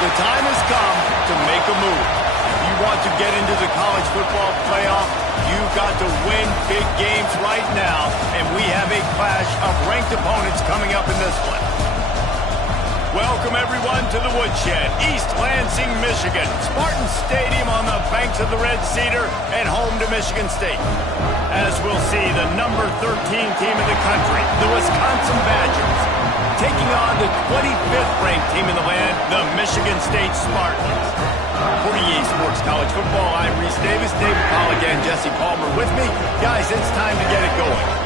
The time has come to make a move. If you want to get into the college football playoff, you've got to win big games right now, and we have a clash of ranked opponents coming up in this one. Welcome, everyone, to the Woodshed, East Lansing, Michigan. Spartan Stadium on the banks of the Red Cedar and home to Michigan State. As we'll see, the number 13 team in the country, the Wisconsin Badgers, taking on the 25th ranked team in the land, the Michigan State Spartans. For EA Sports College Football, I'm Reese Davis, David Pollack, and Jesse Palmer with me. Guys, it's time to get it going.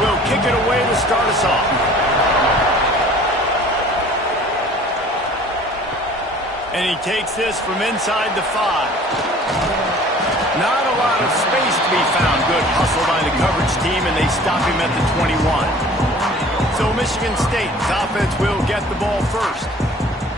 Will kick it away to start us off. And he takes this from inside the 5. Not a lot of space to be found. Good hustle by the coverage team, and they stop him at the 21. So Michigan State's offense will get the ball first.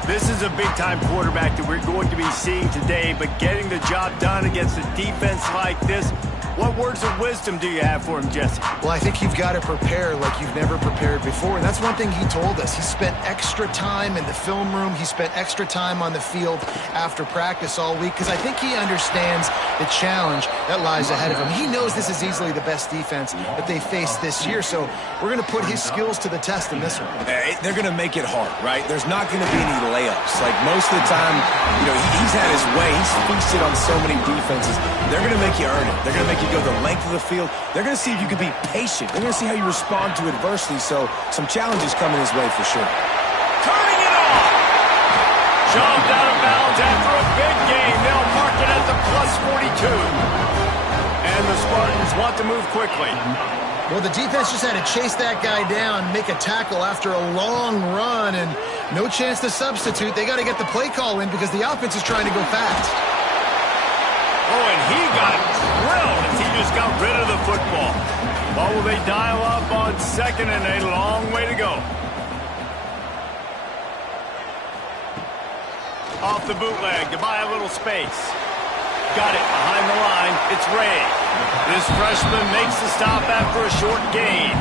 This is a big-time quarterback that we're going to be seeing today, but getting the job done against a defense like this, what words of wisdom do you have for him, Jesse? Well, I think you've got to prepare like you've never prepared before. And that's one thing he told us. He spent extra time in the film room. He spent extra time on the field after practice all week because I think he understands the challenge that lies ahead of him. He knows this is easily the best defense that they face this year. So we're going to put his skills to the test in this one. They're going to make it hard, right? There's not going to be any layups. Like most of the time, he's had his way. He's feasted on so many defenses. They're going to make you earn it. They're going to make you go the length of the field. They're going to see if you can be patient. They're going to see how you respond to adversity. So some challenges coming his way for sure. Turning it off. Shoved out of bounds after a big game. They'll mark it at the +42. And the Spartans want to move quickly. Well, the defense just had to chase that guy down, make a tackle after a long run, and no chance to substitute. They got to get the play call in because the offense is trying to go fast. Oh, and he got drilled as he just got rid of the football. What will they dial up on 2nd and a long way to go? Off the bootleg to buy a little space. Got it behind the line. It's Ray. This freshman makes the stop after a short gain.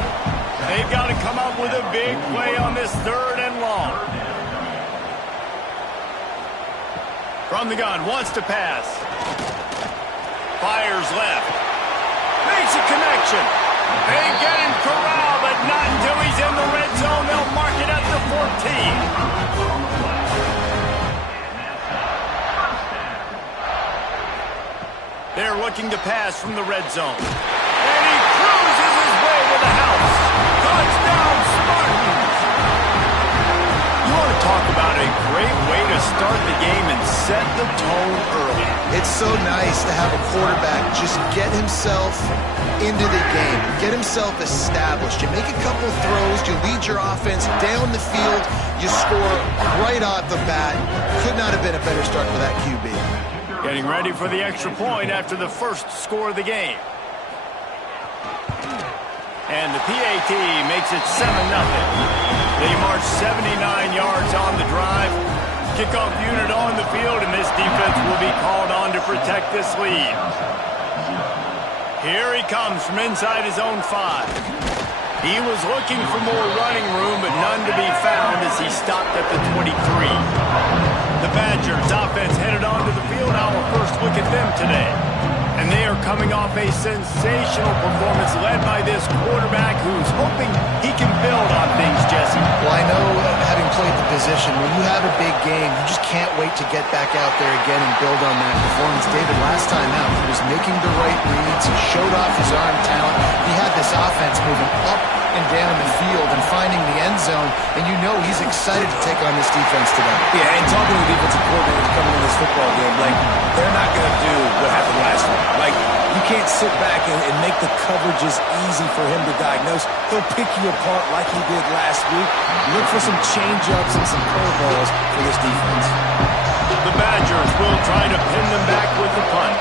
They've got to come up with a big play on this 3rd and long. From the gun, wants to pass. Fires left. Makes a connection. They get him corralled, but not until he's in the red zone. They'll mark it at the 14. They're looking to pass from the red zone. And he cruises his way to the house. Touchdown, Spartans! You want to talk about a great way to start the game and set the tone early. It's so nice to have a quarterback just get himself into the game, get himself established. You make a couple throws, you lead your offense down the field, you score right off the bat. Could not have been a better start for that QB. Getting ready for the extra point after the first score of the game. And the PAT makes it 7-0. They march 79 yards on the drive. Kickoff unit on the field, and this defense will be called on to protect this lead. Here he comes from inside his own 5. He was looking for more running room, but none to be found as he stopped at the 23. The Badgers offense headed onto the field. Our first look at them today. And they are coming off a sensational performance led by this quarterback who's hoping he can build on things, Jesse. Well, I know, having played the position, when you have a big game, you just can't wait to get back out there again and build on that performance. David, last time out, he was making the right reads. He showed off his arm talent. He had this offense moving up and down the field and finding the end zone, and you know he's excited to take on this defense today. Yeah, and talking to the defensive coordinator coming in this football game, like, they're not going to do what happened last week. Like, you can't sit back and make the coverages easy for him to diagnose. He'll pick you apart like he did last week. Look for some change-ups and some curveballs for this defense. The Badgers will try to pin them back with the punt.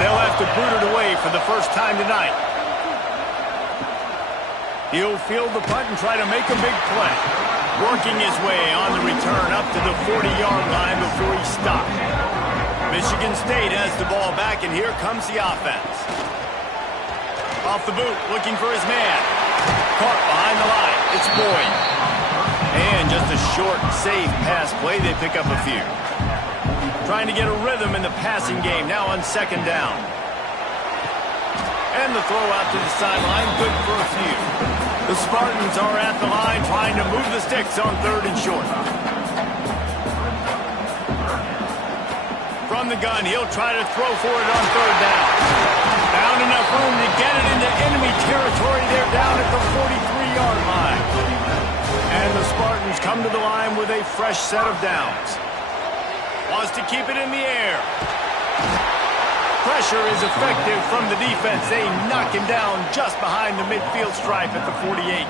They'll have to boot it away for the first time tonight. He'll field the punt and try to make a big play. Working his way on the return up to the 40-yard line before he stopped. Michigan State has the ball back, and here comes the offense. Off the boot, looking for his man. Caught behind the line. It's Boyd. And just a short, safe pass play. They pick up a few. Trying to get a rhythm in the passing game now on second down. And the throw out to the sideline, good for a few. The Spartans are at the line trying to move the sticks on third and short. From the gun, he'll try to throw for it on third down. Found enough room to get it into enemy territory. They're down at the 43-yard line. And the Spartans come to the line with a fresh set of downs. Wants to keep it in the air. Pressure is effective from the defense. They knock him down just behind the midfield stripe at the 48.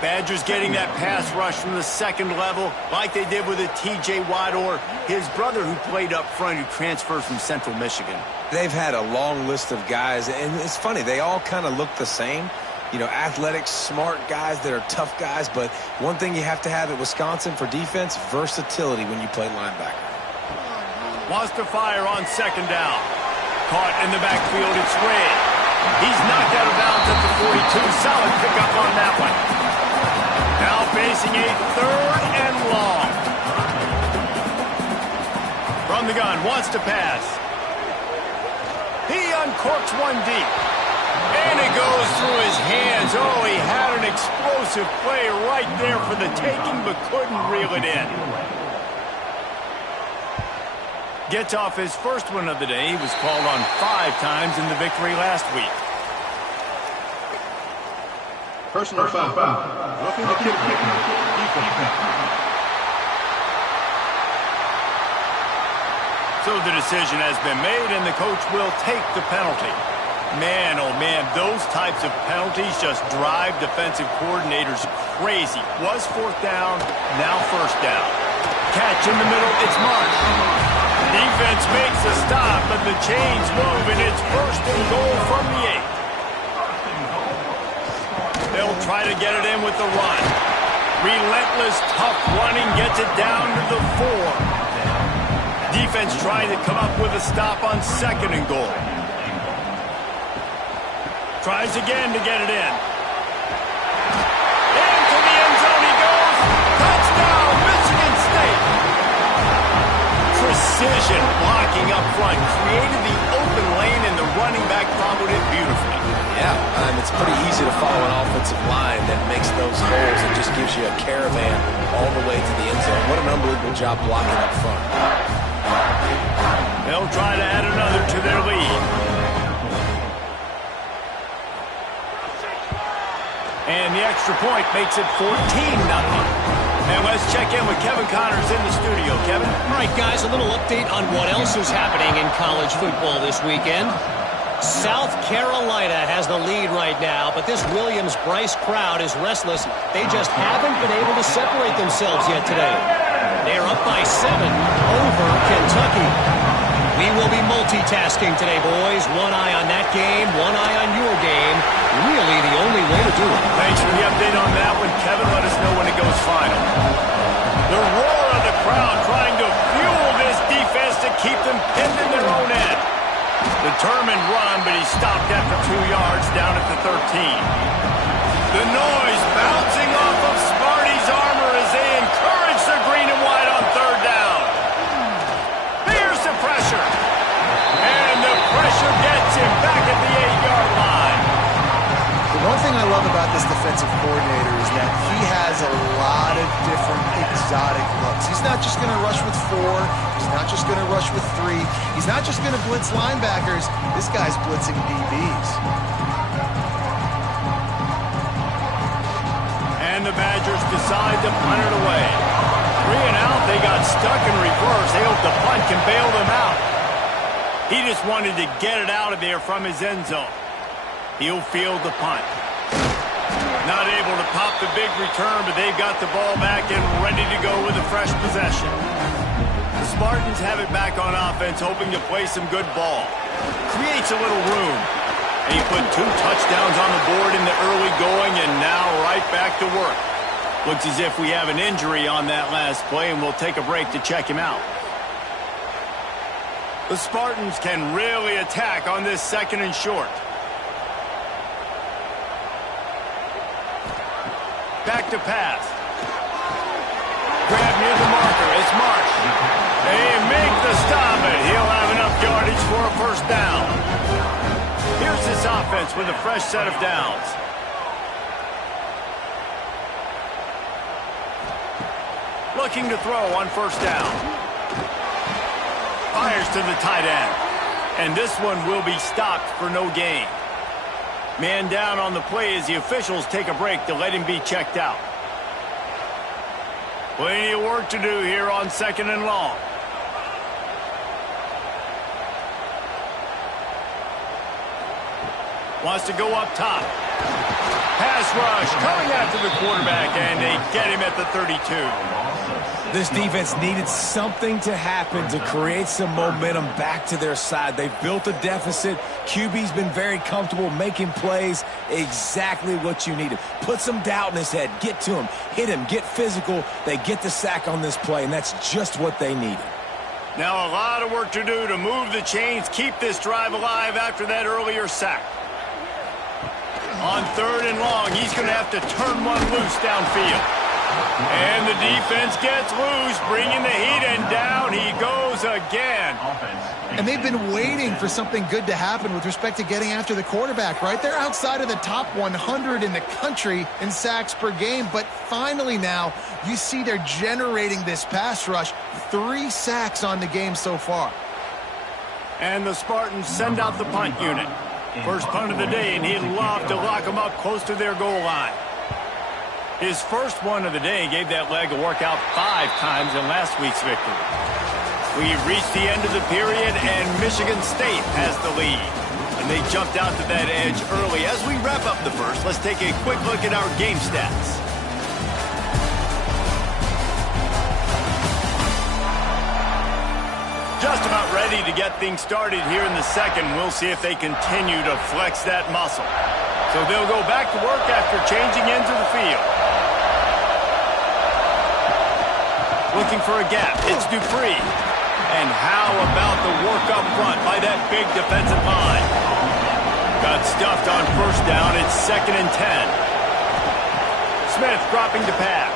Badgers getting that pass rush from the second level like they did with a T.J. Watt or his brother who played up front who transferred from Central Michigan. They've had a long list of guys, and it's funny, they all kind of look the same. You know, athletic, smart guys that are tough guys, but one thing you have to have at Wisconsin for defense, versatility when you play linebacker. Wants to fire on second down. Caught in the backfield, it's Red. He's knocked out of bounds at the 42. Solid pickup on that one. Now facing a third and long. From the gun, wants to pass. He uncorks one deep. And it goes through his hands. Oh, he had an explosive play right there for the taking, but couldn't reel it in. Gets off his first one of the day. He was called on 5 times in the victory last week. Personal foul. Roughing the kick. So the decision has been made, and the coach will take the penalty. Man, oh man, those types of penalties just drive defensive coordinators crazy. Was fourth down, now first down. Catch in the middle, it's Marsh. Defense makes a stop, but the chains move, and it's first and goal from the 8. They'll try to get it in with the run. Relentless, tough running gets it down to the 4. Defense trying to come up with a stop on second and goal. Tries again to get it in. Into the end zone he goes. Touchdown, Michigan State. Precision blocking up front. Created the open lane, and the running back followed it beautifully. Yeah, it's pretty easy to follow an offensive line that makes those holes and just gives you a caravan all the way to the end zone. What an unbelievable job blocking up front. They'll try to add another to their lead. And the extra point makes it 14-0. And let's check in with Kevin Connors in the studio. Kevin? All right, guys, a little update on what else is happening in college football this weekend. South Carolina has the lead right now, but this Williams-Bryce crowd is restless. They just haven't been able to separate themselves yet today. They are up by 7 over Kentucky. We will be multitasking today, boys. One eye on that game, one eye on your game. Really the only way to do it. Thanks for the update on that one, Kevin. Let us know when it goes final. The roar of the crowd trying to fuel this defense to keep them pinned in their own end. Determined run, but he stopped after 2 yards down at the 13. The noise bouncing off of Sparty's armor as they encourage the green and white on third down. There's the pressure. And the pressure gets him back at the 8-yard line. The one thing I love about this defensive coordinator is that he has a lot of different exotic looks. He's not just going to rush with 4. He's not just going to rush with 3. He's not just going to blitz linebackers. This guy's blitzing DBs. And the Badgers decide to punt it away. 3 and out, they got stuck in reverse. They hope the punt can bail them out. He just wanted to get it out of there from his end zone. He'll field the punt. Not able to pop the big return, but they've got the ball back and ready to go with a fresh possession. The Spartans have it back on offense, hoping to play some good ball. Creates a little room. He put 2 touchdowns on the board in the early going and now right back to work. Looks as if we have an injury on that last play, and we'll take a break to check him out. The Spartans can really attack on this 2nd and short. Back to pass. Grab near the marker. It's Marsh. They make the stop, and he'll have enough yardage for a first down. Here's this offense with a fresh set of downs. Looking to throw on first down. Fires to the tight end. And this one will be stopped for no gain. Man down on the play as the officials take a break to let him be checked out. Plenty of work to do here on 2nd and long. Wants to go up top. Pass rush coming after the quarterback, and they get him at the 32. This defense needed something to happen to create some momentum back to their side. They built a deficit. QB's been very comfortable making plays. Exactly what you needed. Put some doubt in his head. Get to him. Hit him. Get physical. They get the sack on this play, and that's just what they needed. Now a lot of work to do to move the chains, keep this drive alive after that earlier sack. On 3rd and long, he's going to have to turn one loose downfield. And the defense gets loose, bringing the heat, and down he goes again. And they've been waiting for something good to happen with respect to getting after the quarterback, right? They're outside of the top 100 in the country in sacks per game, but finally now you see they're generating this pass rush. 3 sacks on the game so far. And the Spartans send out the punt unit. First punt of the day, and he'd love to lock them up close to their goal line. His first one of the day gave that leg a workout 5 times in last week's victory. We've reached the end of the period, and Michigan State has the lead. And they jumped out to that edge early. As we wrap up the first, let's take a quick look at our game stats. Just about ready to get things started here in the second. We'll see if they continue to flex that muscle. So they'll go back to work after changing into the field. Looking for a gap. It's Dupree. And how about the work up front by that big defensive line? Got stuffed on first down. It's 2nd and 10. Smith dropping to pass.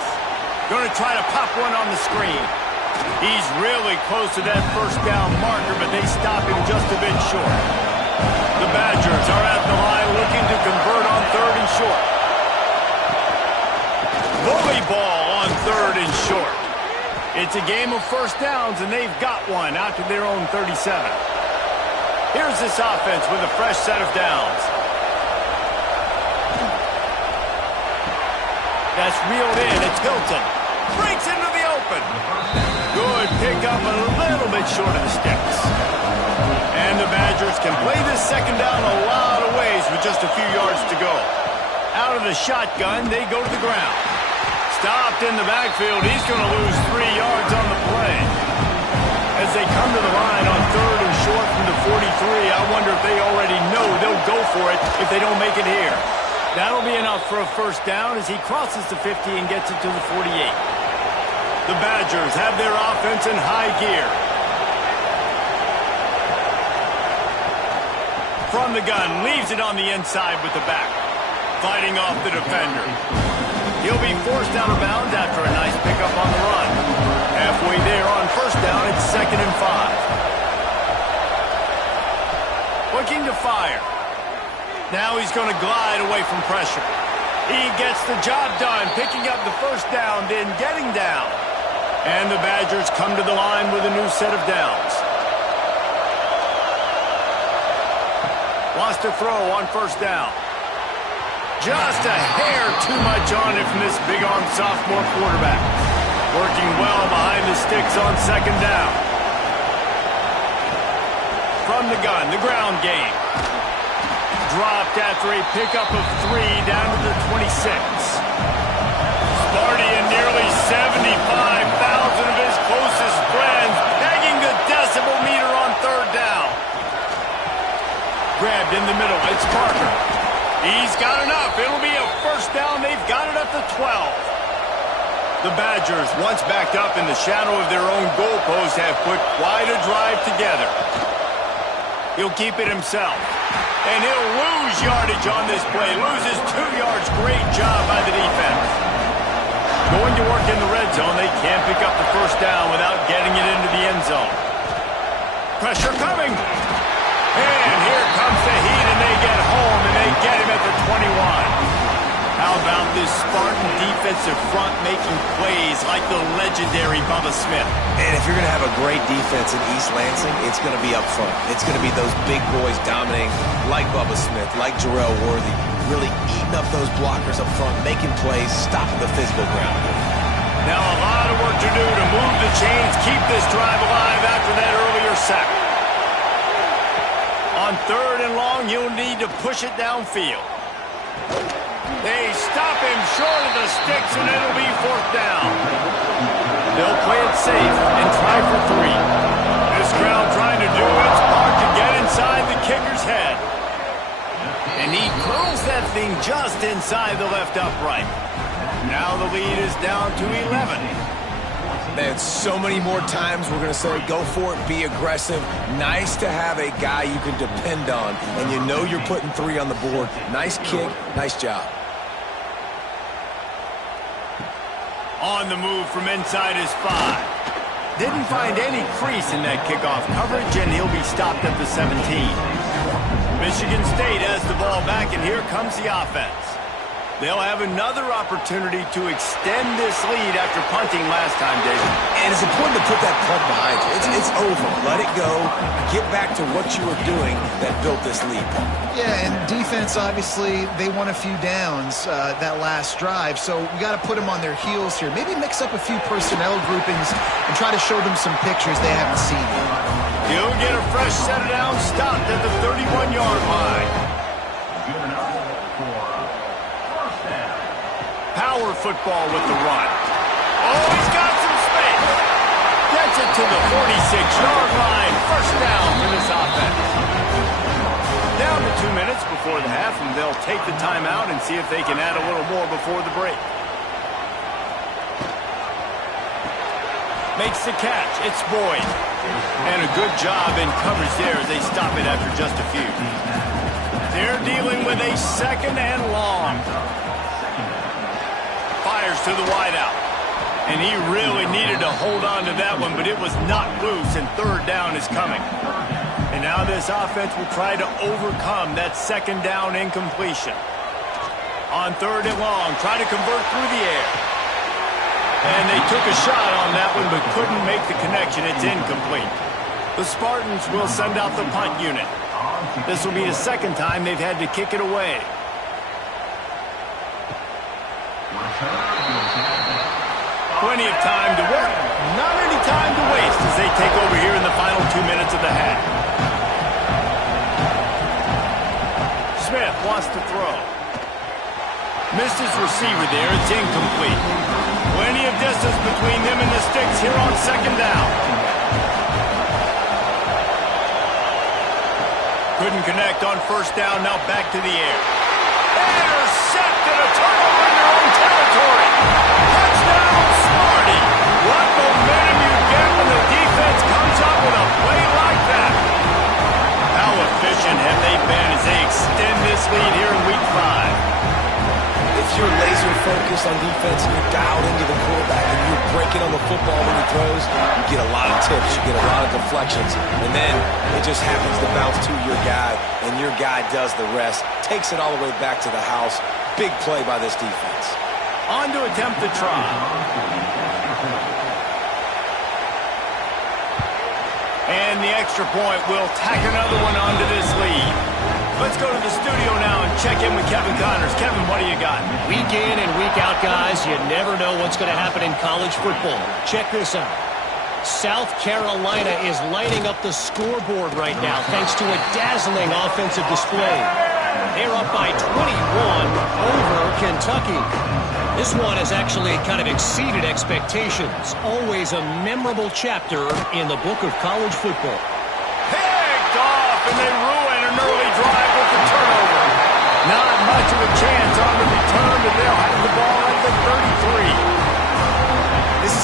Going to try to pop one on the screen. He's really close to that first down marker, but they stop him just a bit short. The Badgers are at the line looking to convert on 3rd and short. Bully ball on 3rd and short. It's a game of first downs, and they've got one out to their own 37. Here's this offense with a fresh set of downs. That's reeled in. It's Hilton. Breaks into the open. Good pickup, a little bit short of the sticks. And the Badgers can play this second down a lot of ways with just a few yards to go. Out of the shotgun, they go to the ground. Stopped in the backfield. He's going to lose 3 yards on the play. As they come to the line on 3rd and short from the 43, I wonder if they already know they'll go for it if they don't make it here. That'll be enough for a first down as he crosses the 50 and gets it to the 48. The Badgers have their offense in high gear. From the gun, leaves it on the inside with the back. Fighting off the defender. He'll be forced out of bounds after a nice pickup on the run. Halfway there on first down, it's 2nd and 5. Looking to fire. Now he's going to glide away from pressure. He gets the job done, picking up the first down, then getting down. And the Badgers come to the line with a new set of downs. Wants to throw on first down. Just a hair too much on it from this big-armed sophomore quarterback. Working well behind the sticks on second down. From the gun, the ground game. Dropped after a pickup of 3 down to the 26. Sparty and nearly 75,000 of his closest friends pegging the decibel meter on third down. grabbed in the middle. It's Parker. He's got enough. It'll be a first down. They've got it at the 12. The Badgers, once backed up in the shadow of their own goalpost, have put quite a drive together. He'll keep it himself. And he'll lose yardage on this play. Loses 2 yards. Great job by the defense. Going to work in the red zone. They can't pick up the first down without getting it into the end zone. Pressure coming. And here comes the heat, and they get home, and they get him at the 21. How about this Spartan defensive front making plays like the legendary Bubba Smith? And if you're going to have a great defense in East Lansing, it's going to be up front. It's going to be those big boys dominating like Bubba Smith, like Jarrell Worthy, really eating up those blockers up front, making plays, stopping the physical ground game. Now a lot of work to do to move the chains, keep this drive alive after that earlier sack. On 3rd and long, you'll need to push it downfield. They stop him short of the sticks, and it'll be 4th down. They'll play it safe and try for 3. This crowd trying to do its part to get inside the kicker's head. And he curls that thing just inside the left upright. Now the lead is down to 11. Man, so many more times we're going to say, go for it, be aggressive. Nice to have a guy you can depend on, and you know you're putting 3 on the board. Nice kick, nice job. On the move from inside his 5. Didn't find any crease in that kickoff coverage, and he'll be stopped at the 17. Michigan State has the ball back, and here comes the offense. They'll have another opportunity to extend this lead after punting last time, David. And it's important to put that punt behind you. It's over. Let it go. Get back to what you were doing that built this lead. Yeah, and defense, obviously, they won a few downs that last drive, so we got to put them on their heels here. Maybe mix up a few personnel groupings and try to show them some pictures they haven't seen. He'll get a fresh set down, stopped at the 31-yard line. Power football with the run. Oh, he's got some space. Gets it to the 46-yard line. First down for this offense. Down to 2 minutes before the half, and they'll take the timeout and see if they can add a little more before the break. Makes the catch. It's Boyd. And a good job in coverage there as they stop it after just a few. They're dealing with a 2nd and long. Fires to the wideout. And he really needed to hold on to that one, but it was knocked loose, and 3rd down is coming. And now this offense will try to overcome that 2nd down incompletion. On 3rd and long, try to convert through the air. And they took a shot on that one, but couldn't make the connection. It's incomplete. The Spartans will send out the punt unit. This will be the 2nd time they've had to kick it away. Plenty of time to work. Not any time to waste as they take over here in the final 2 minutes of the half. Smith wants to throw. Missed his receiver there. It's incomplete. Plenty of distance between them and the sticks here on 2nd down. Couldn't connect on 1st down. Now back to the air. Intercepted. A turnover in their own territory. Touchdown, Smarty. What momentum you get when the defense comes up with a play like that. How efficient have they been as they extend this lead here in Week 5? If you're laser focused on defense and you're dialed into the quarterback and you're breaking on the football when he throws, you get a lot of tips, you get a lot of deflections, and then it just happens to bounce to your guy, and your guy does the rest, takes it all the way back to the house. Big play by this defense. On to attempt the try. And the extra point will tack another one onto this lead. Let's go to the studio now and check in with Kevin Connors. Kevin, what do you got? Week in and week out, guys, you never know what's going to happen in college football. Check this out. South Carolina is lighting up the scoreboard right now thanks to a dazzling offensive display. They're up by 21 over Kentucky. This one has actually kind of exceeded expectations. Always a memorable chapter in the book of college football. Picked off, and they ruin an early drive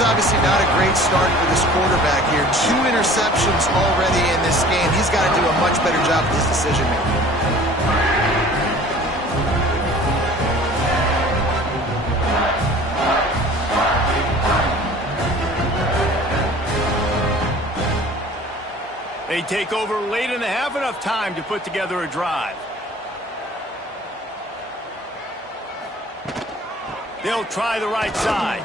obviously not a great start for this quarterback here. 2 interceptions already in this game. He's got to do a much better job with his decision-making. They take over late in the half, enough time to put together a drive. They'll try the right side.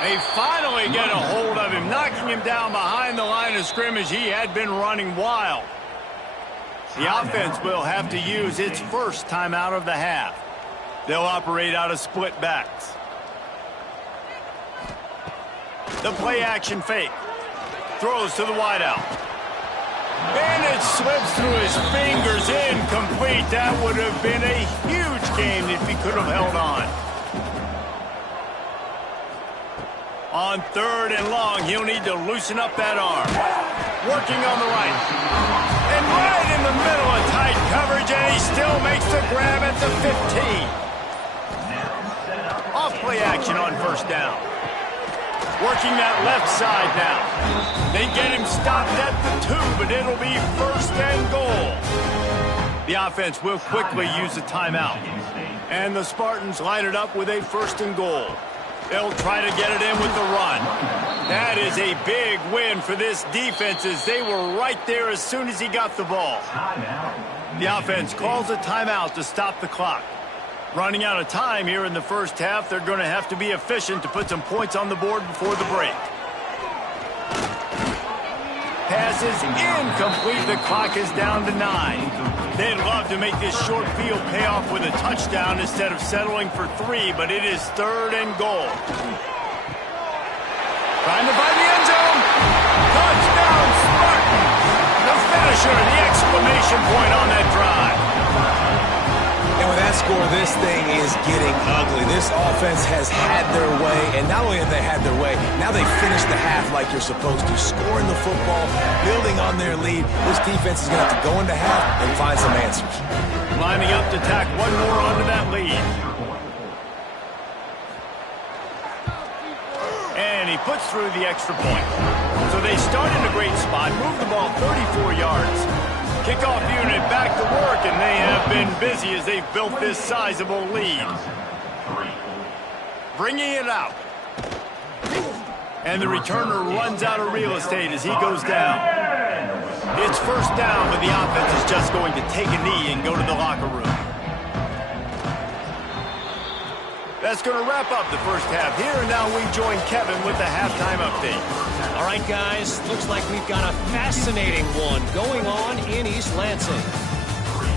They finally get a hold of him, knocking him down behind the line of scrimmage. He had been running wild. The offense will have to use its first timeout of the half. They'll operate out of split backs. The play action fake. Throws to the wideout. And it slips through his fingers, incomplete. That would have been a huge game if he could have held on. On 3rd and long, he'll need to loosen up that arm. Working on the right. And right in the middle of tight coverage, and he still makes the grab at the 15. Off play action on 1st down. Working that left side now. They get him stopped at the 2, but it'll be 1st and goal. The offense will quickly use a timeout. And the Spartans line it up with a 1st and goal. They'll try to get it in with the run. That is a big win for this defense, as they were right there as soon as he got the ball. The offense calls a timeout to stop the clock. Running out of time here in the 1st half, they're going to have to be efficient to put some points on the board before the break. Pass is incomplete. The clock is down to 9. They'd love to make this short field pay off with a touchdown instead of settling for 3, but it is 3rd and goal. Trying to find the end zone. Touchdown, Spartans! The finisher, the exclamation point on that drive. And with that score, this thing is getting ugly. This offense has had their way, and not only have they had their way, now they finished the half like you're supposed to, scoring the football, building on their lead. This defense is going to have to go into half and find some answers. Lining up to tack one more onto that lead. And he puts through the extra point. So they start in a great spot, move the ball 34 yards. Kickoff unit back to work, and they have been busy as they've built this sizable lead. Bringing it out. And the returner runs out of real estate as he goes down. It's 1st down, but the offense is just going to take a knee and go to the locker room. That's going to wrap up the 1st half here, and now we join Kevin with the halftime update. All right, guys, looks like we've got a fascinating one going on in East Lansing.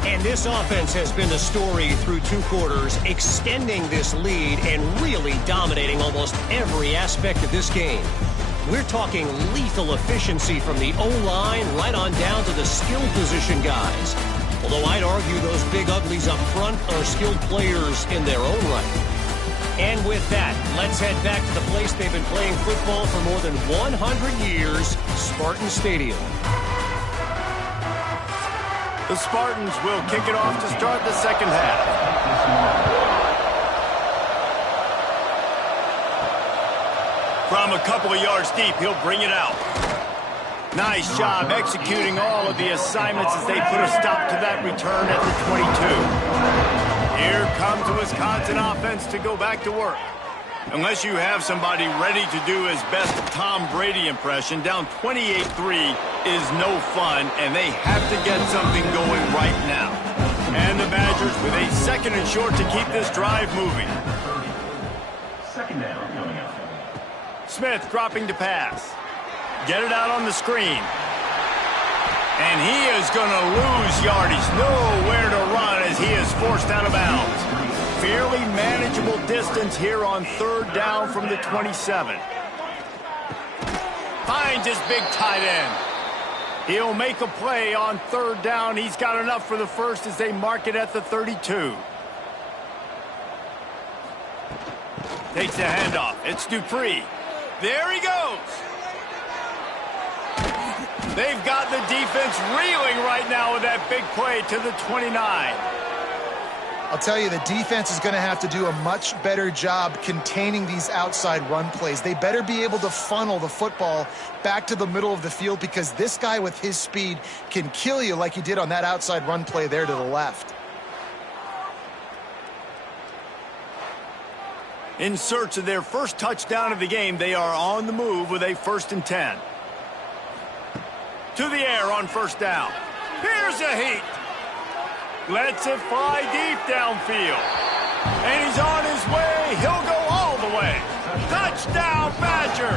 And this offense has been the story through 2 quarters, extending this lead and really dominating almost every aspect of this game. We're talking lethal efficiency from the O-line right on down to the skill position guys. Although I'd argue those big uglies up front are skilled players in their own right. And with that, let's head back to the place they've been playing football for more than 100 years, Spartan Stadium. The Spartans will kick it off to start the 2nd half. From a couple of yards deep, he'll bring it out. Nice job executing all of the assignments as they put a stop to that return at the 22. Here comes the Wisconsin offense to go back to work. Unless you have somebody ready to do his best Tom Brady impression, down 28-3 is no fun, and they have to get something going right now. And the Badgers with a 2nd and short to keep this drive moving. 2nd down coming up. Smith dropping to pass. Get it out on the screen. And he is going to lose yardage. Nowhere to run as he is forced out of bounds. Fairly manageable distance here on 3rd down from the 27. Finds his big tight end. He'll make a play on 3rd down. He's got enough for the 1st as they mark it at the 32. Takes the handoff. It's Dupree. There he goes. They've got the defense reeling right now with that big play to the 29. I'll tell you, the defense is going to have to do a much better job containing these outside run plays. They better be able to funnel the football back to the middle of the field, because this guy with his speed can kill you like he did on that outside run play there to the left. In search of their first touchdown of the game, they are on the move with a 1st and 10. To the air on 1st down. Here's a heat. Lets it fly deep downfield. And he's on his way. He'll go all the way. Touchdown, Badger!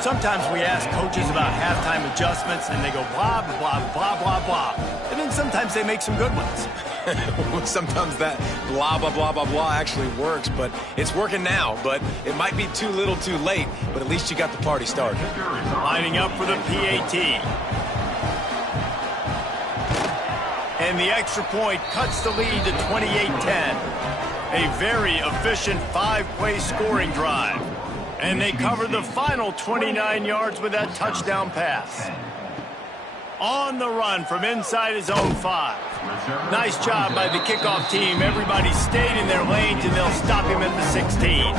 Sometimes we ask coaches about halftime adjustments, and they go blah, blah, blah, blah, blah. And then sometimes they make some good ones. Sometimes that blah, blah, blah, blah, blah actually works, but it's working now. But it might be too little too late, but at least you got the party started. Lining up for the PAT. And the extra point cuts the lead to 28-10. A very efficient 5-play scoring drive. And they cover the final 29 yards with that touchdown pass. On the run from inside his own 5. Nice job by the kickoff team. Everybody stayed in their lanes, and they'll stop him at the 16.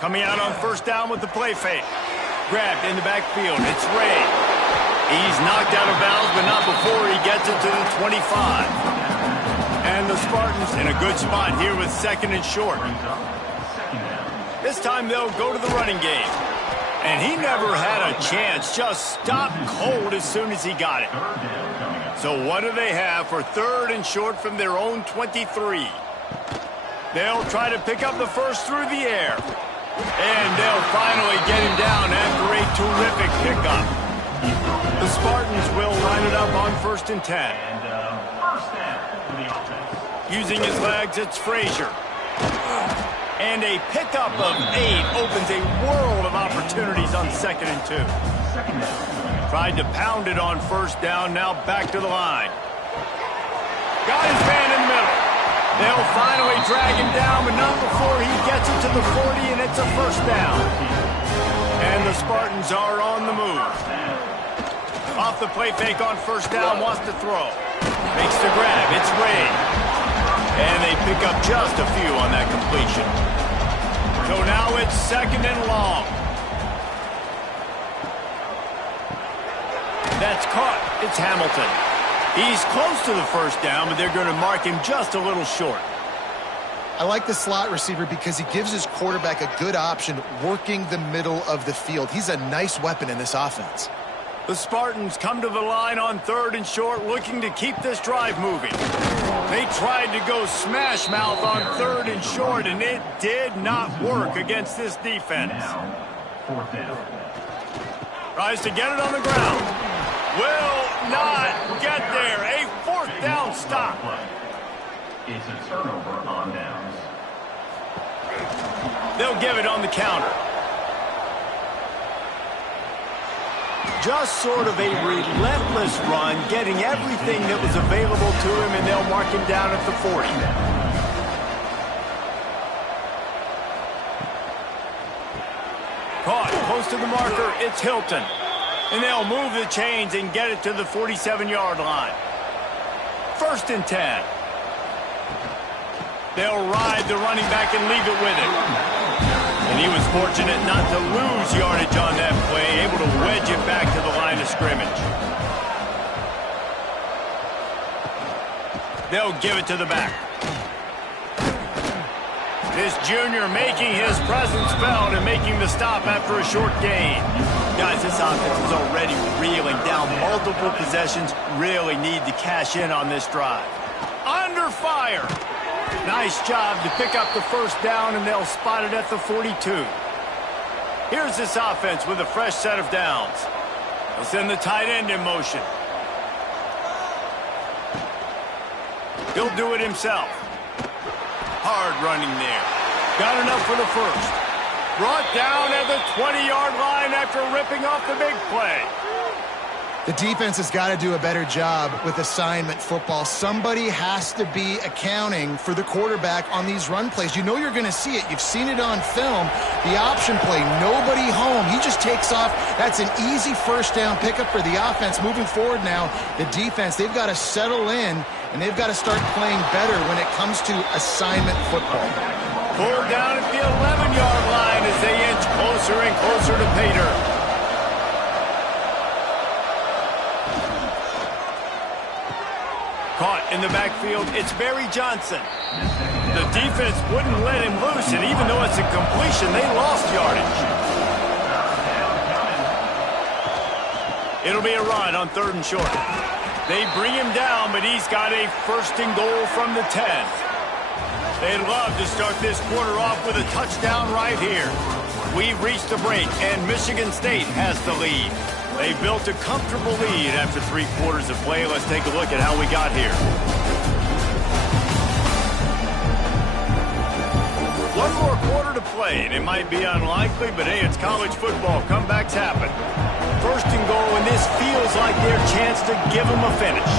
Coming out on 1st down with the play fake. Grabbed in the backfield. It's Ray. He's knocked out of bounds, but not before he gets it to the 25. And the Spartans in a good spot here with 2nd and short. This time they'll go to the running game. And he never had a chance. Just stopped cold as soon as he got it. So what do they have for 3rd and short from their own 23? They'll try to pick up the first through the air. And they'll finally get him down after a terrific pickup. The Spartans will line it up on 1st and 10. Using his legs, it's Frazier. And a pickup of 8 opens a world of opportunities on 2nd and 2. Tried to pound it on 1st down, now back to the line. Got his man in the middle. They'll finally drag him down, but not before he gets it to the 40, and it's a 1st down. And the Spartans are on the move. Off the play fake on 1st down, wants to throw. Makes the grab, it's Ray. And they pick up just a few on that completion. So now it's 2nd and long. That's caught. It's Hamilton. He's close to the 1st down, but they're going to mark him just a little short. I like the slot receiver because he gives his quarterback a good option working the middle of the field. He's a nice weapon in this offense. The Spartans come to the line on 3rd and short, looking to keep this drive moving. They tried to go smash mouth on 3rd and short, and it did not work against this defense. Tries to get it on the ground. Will not get there. A 4th down stop. It's a turnover on downs. They'll give it on the counter. Just sort of a relentless run, getting everything that was available to him, and they'll mark him down at the 40. Caught close to the marker, it's Hilton. And they'll move the chains and get it to the 47-yard line. 1st and 10. They'll ride the running back and leave it with him. And he was fortunate not to lose yardage on that play, able to wedge it back to the line of scrimmage. They'll give it to the back. This junior making his presence felt and making the stop after a short gain. Guys, this offense is already reeling down multiple possessions. Really need to cash in on this drive. Under fire. Nice job to pick up the 1st down, and they'll spot it at the 42. Here's this offense with a fresh set of downs. They'll send the tight end in motion. He'll do it himself. Hard running there. Got enough for the 1st. Brought down at the 20-yard line after ripping off the big play. The defense has got to do a better job with assignment football. Somebody has to be accounting for the quarterback on these run plays. You know you're going to see it. You've seen it on film. The option play, nobody home. He just takes off. That's an easy first down pickup for the offense. Moving forward now, the defense, they've got to settle in, and they've got to start playing better when it comes to assignment football. Pulled down at the 11-yard line as they inch closer and closer to pay dirt. Caught in the backfield, it's Barry Johnson. The defense wouldn't let him loose, and even though it's a completion, they lost yardage. It'll be a run on 3rd and short. They bring him down, but he's got a 1st and goal from the 10. They'd love to start this quarter off with a touchdown right here. We've reached the break, and Michigan State has the lead. They built a comfortable lead after 3 quarters of play. Let's take a look at how we got here. One more quarter to play, and it might be unlikely, but hey, it's college football. Comebacks happen. 1st and goal, and this feels like their chance to give them a finish.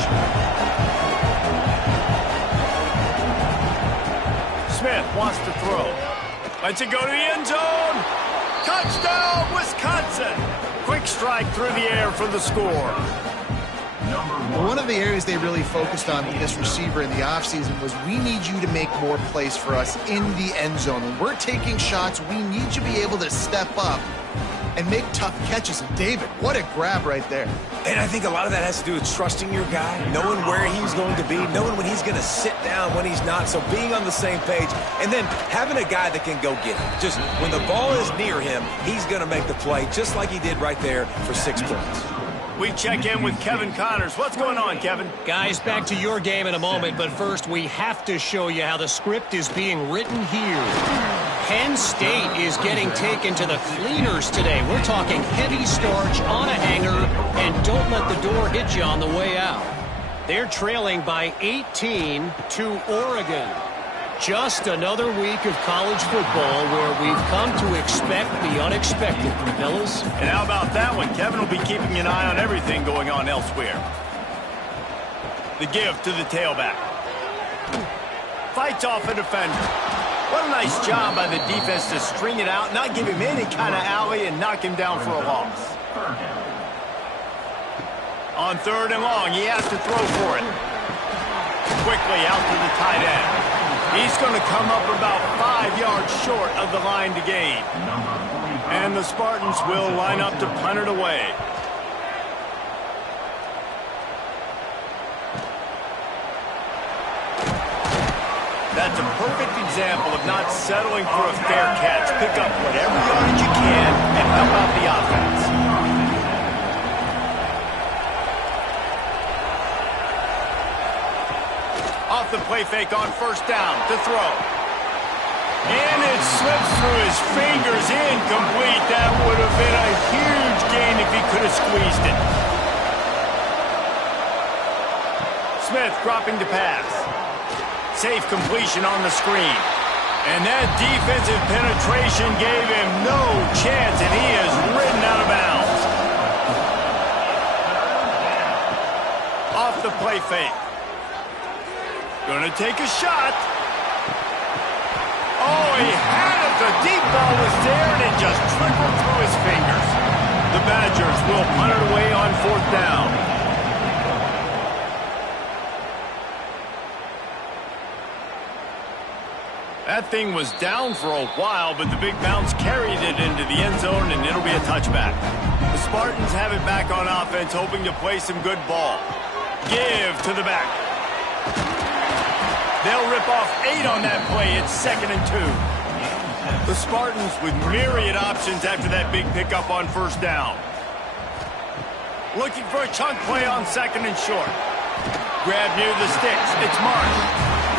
Smith wants to throw. Lets it go to the end zone. Touchdown, Wisconsin! Quick strike through the air for the score. One of the areas they really focused on with this receiver in the offseason was we need you to make more plays for us in the end zone. When we're taking shots, we need you to be able to step up and make tough catches. And David, what a grab right there. And I think a lot of that has to do with trusting your guy, knowing where he's going to be, knowing when he's going to sit down, when he's not. So being on the same page, and then having a guy that can go get him. Just when the ball is near him, he's going to make the play, just like he did right there for 6 points. We check in with Kevin Connors. What's going on, Kevin? Guys, back to your game in a moment, but first we have to show you how the script is being written here. Penn State is getting taken to the cleaners today. We're talking heavy starch on a hanger, and don't let the door hit you on the way out. They're trailing by 18 to Oregon. Just another week of college football where we've come to expect the unexpected, fellas. And how about that one? Kevin will be keeping an eye on everything going on elsewhere. The give to the tailback. Fights off a defender. What a nice job by the defense to string it out, not give him any kind of alley, and knock him down for a loss. On 3rd and long, he has to throw for it. Quickly out to the tight end. He's going to come up about 5 yards short of the line to gain. And the Spartans will line up to punt it away. That's a perfect example of not settling for a fair catch. Pick up whatever yardage you can and help out the offense. Off the play fake on 1st down to throw. And it slips through his fingers, incomplete. That would have been a huge gain if he could have squeezed it. Smith dropping to pass. Safe completion on the screen. And that defensive penetration gave him no chance, and he is ridden out of bounds. Off the play fake. Gonna take a shot. Oh, he had it. The deep ball was there, and it just trickled through his fingers. The Badgers will punt it away on 4th down. That thing was down for a while, but the big bounce carried it into the end zone, and it'll be a touchback. The Spartans have it back on offense, hoping to play some good ball. Give to the back. They'll rip off 8 on that play. It's 2nd and 2. The Spartans with myriad options after that big pickup on 1st down. Looking for a chunk play on 2nd and short. Grab near the sticks. It's Marsh.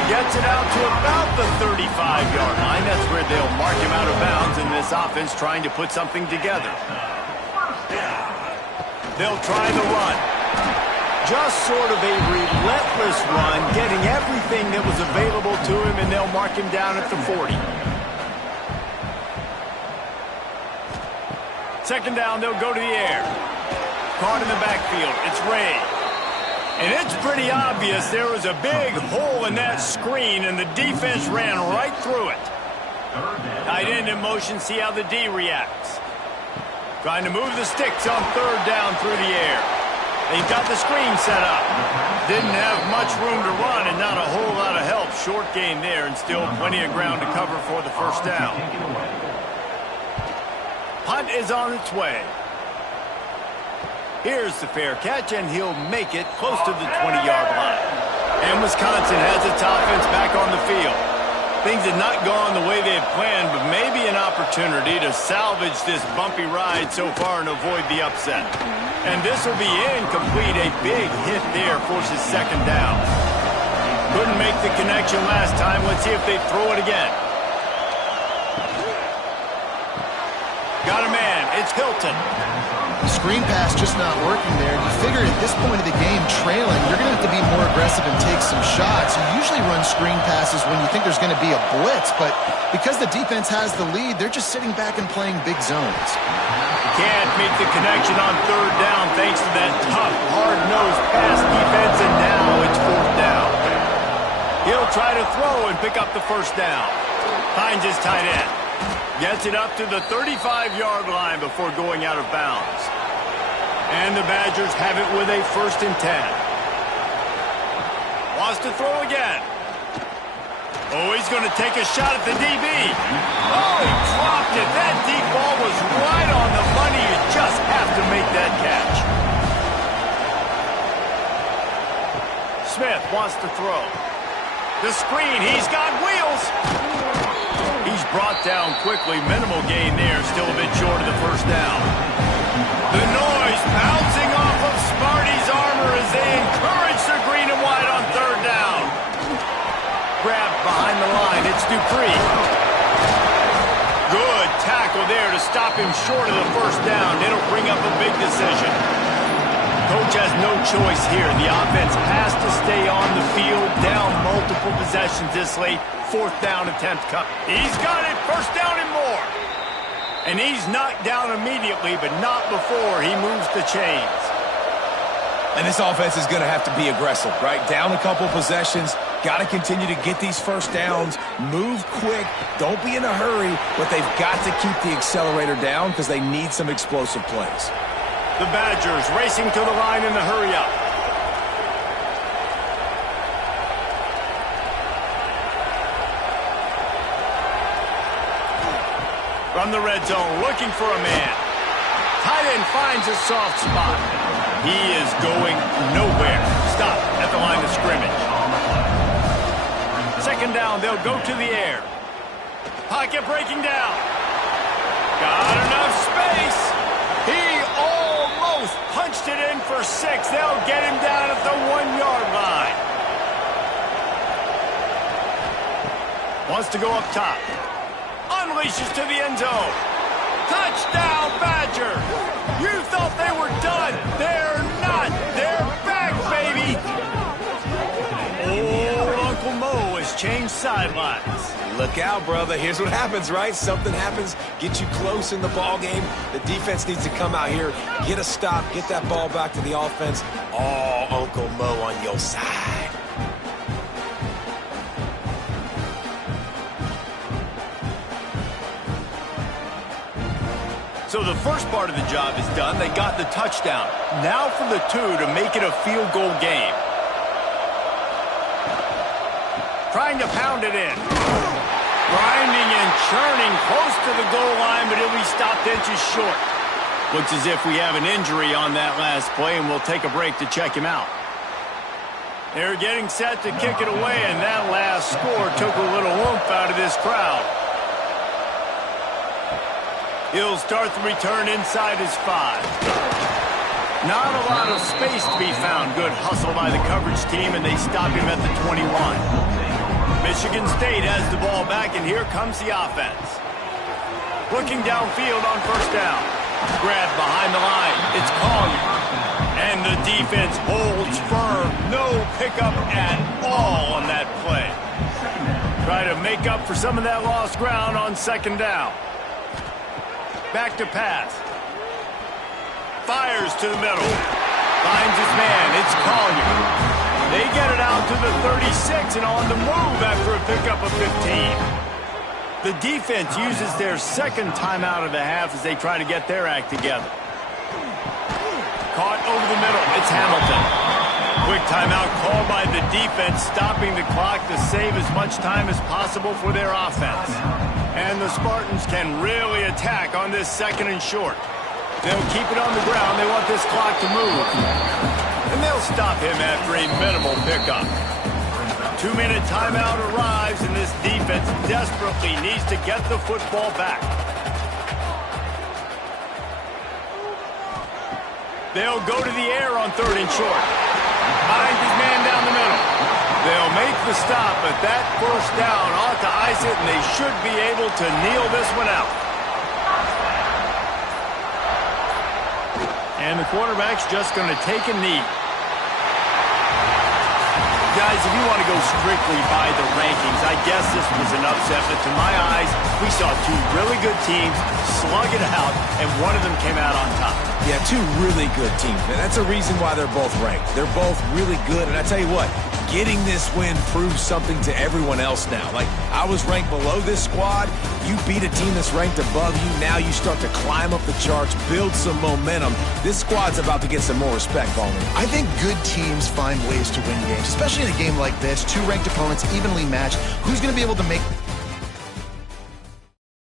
Gets it out to about the 35-yard line. That's where they'll mark him out of bounds in this offense trying to put something together. They'll try the run. Just sort of a relentless run, getting everything that was available to him, and they'll mark him down at the 40. 2nd down, they'll go to the air. caught in the backfield. It's Ray. And it's pretty obvious there was a big hole in that screen, and the defense ran right through it. Tight end in motion, see how the D reacts. Trying to move the sticks on third down through the air. They've got the screen set up. Didn't have much room to run and not a whole lot of help. Short gain there and still plenty of ground to cover for the first down. Punt is on its way. Here's the fair catch, and he'll make it close to the 20-yard line. And Wisconsin has its offense back on the field. Things had not gone the way they had planned, but maybe an opportunity to salvage this bumpy ride so far and avoid the upset. And this will be incomplete. A big hit there forces second down. Couldn't make the connection last time. Let's see if they throw it again. Got a man. It's Hilton. The screen pass just not working there. You figure at this point of the game, trailing, you're going to have to be more aggressive and take some shots. You usually run screen passes when you think there's going to be a blitz, but because the defense has the lead, they're just sitting back and playing big zones. Can't make the connection on third down thanks to that tough, hard-nosed pass defense, and now it's fourth down. He'll try to throw and pick up the first down. Finds his tight end. Gets it up to the 35-yard line before going out of bounds. And the Badgers have it with a 1st and 10. Wants to throw again. Oh, he's going to take a shot at the DB. Oh, he dropped it. That deep ball was right on the money. You just have to make that catch. Smith wants to throw. The screen. He's got wheels. He's brought down quickly. Minimal gain there. Still a bit short of the first down. The noise bouncing off of Smarty's armor as they encourage the green and white on third down. Grabbed behind the line. It's Dupree. Good tackle there to stop him short of the first down. It'll bring up a big decision. Coach has no choice here. The offense has to stay on the field, down multiple possessions this late. 4th down attempt cut. He's got it. First down and more. And he's knocked down immediately, but not before he moves the chains. And this offense is going to have to be aggressive, right? Down a couple possessions. Got to continue to get these first downs. Move quick. Don't be in a hurry, but they've got to keep the accelerator down because they need some explosive plays. The Badgers racing to the line in the hurry-up. From the red zone, looking for a man. Tight end finds a soft spot. He is going nowhere. Stop at the line of scrimmage. Second down, they'll go to the air. Pocket breaking down. Got enough space. He almost punched it in for 6. They'll get him down at the 1-yard line. Wants to go up top. Unleashes to the end zone. Touchdown, Badger. You thought they were done. They're not. They're back, baby. Oh, Uncle Mo has changed sidelines. Look out, brother. Here's what happens, right? Something happens, get you close in the ball game. The defense needs to come out here, get a stop, get that ball back to the offense. Oh, Uncle Mo on your side. So the first part of the job is done. They got the touchdown. Now for the 2 to make it a field goal game. Trying to pound it in. Grinding and churning close to the goal line, but he'll be stopped inches short. Looks as if we have an injury on that last play, and we'll take a break to check him out. They're getting set to kick it away, and that last score took a little oomph out of this crowd. He'll start the return inside his 5. Not a lot of space to be found. Good hustle by the coverage team, and they stop him at the 21. Michigan State has the ball back, and here comes the offense. Looking downfield on first down. Grabbed behind the line. It's Collier. And the defense holds firm. No pickup at all on that play. Try to make up for some of that lost ground on second down. Back to pass. fires to the middle. Finds his man. It's Collier. They get it out to the 36 and on the move after a pickup of 15. The defense uses their second timeout of the half as they try to get their act together. Caught over the middle. It's Hamilton. Quick timeout called by the defense, stopping the clock to save as much time as possible for their offense. And the Spartans can really attack on this second and short. They'll keep it on the ground. They want this clock to move. And they'll stop him after a minimal pickup. 2-minute timeout arrives, and this defense desperately needs to get the football back. They'll go to the air on 3rd and short. Finds his man down the middle. They'll make the stop, but that first down ought to ice it, and they should be able to kneel this one out. And the quarterback's just going to take a knee. Guys, if you want to go strictly by the rankings, I guess this was an upset, but to my eyes, we saw two really good teams slug it out, and one of them came out on top. Yeah, two really good teams, man. That's a reason why they're both ranked. They're both really good, and I tell you what, getting this win proves something to everyone else now. Like, I was ranked below this squad. You beat a team that's ranked above you. Now you start to climb up the charts, build some momentum. This squad's about to get some more respect on them. I think good teams find ways to win games, especially in a game like this. Two ranked opponents evenly matched. Who's going to be able to make